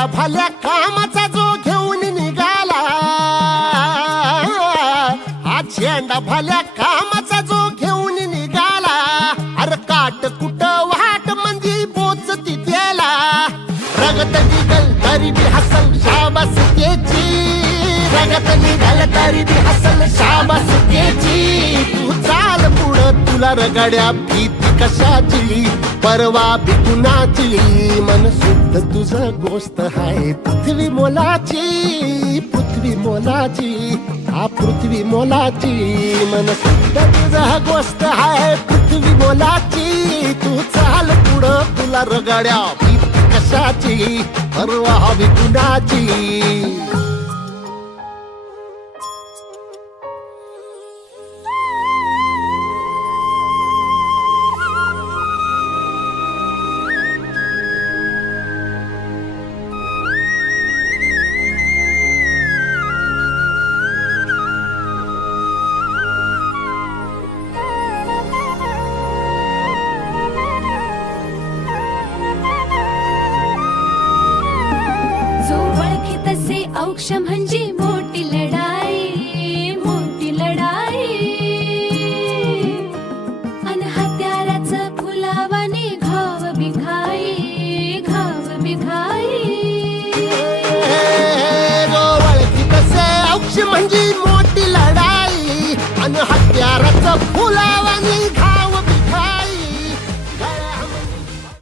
झेंडा भाल्या कामाचा जो घेऊन निघाला, हा झेंडा भाल्या कामाचा जो घेऊन निघाला, अरे काट कुट वाट मंदी बोचती त्याला, रगत निघल तरी बी हसल शाबास त्याची, रगत निघल तरी बी हसल शाबास त्याची. तू चाल पुढं तुला रगड्या भीती कशाची, परवा भी कुणाची, मन शुद्ध तुझं गोष्ट हाय पृथ्वी मोलाची, पृथ्वी मोलाची, हा पृथ्वी मोलाची, मन शुद्ध तुझं गोष्ट हाय पृथ्वी मोलाची. तू चाल पुढं तुला रगड्या भीती कशाची, परवा भी कुणाची. औक्ष म्हणजे मोठी लढाई, मोठी लढाई, अन हत्याराचं फुलावाने घाव बिघाई, घाव बिघाई. ओळखी कसे औक्ष म्हणजे मोठी लढाई, अन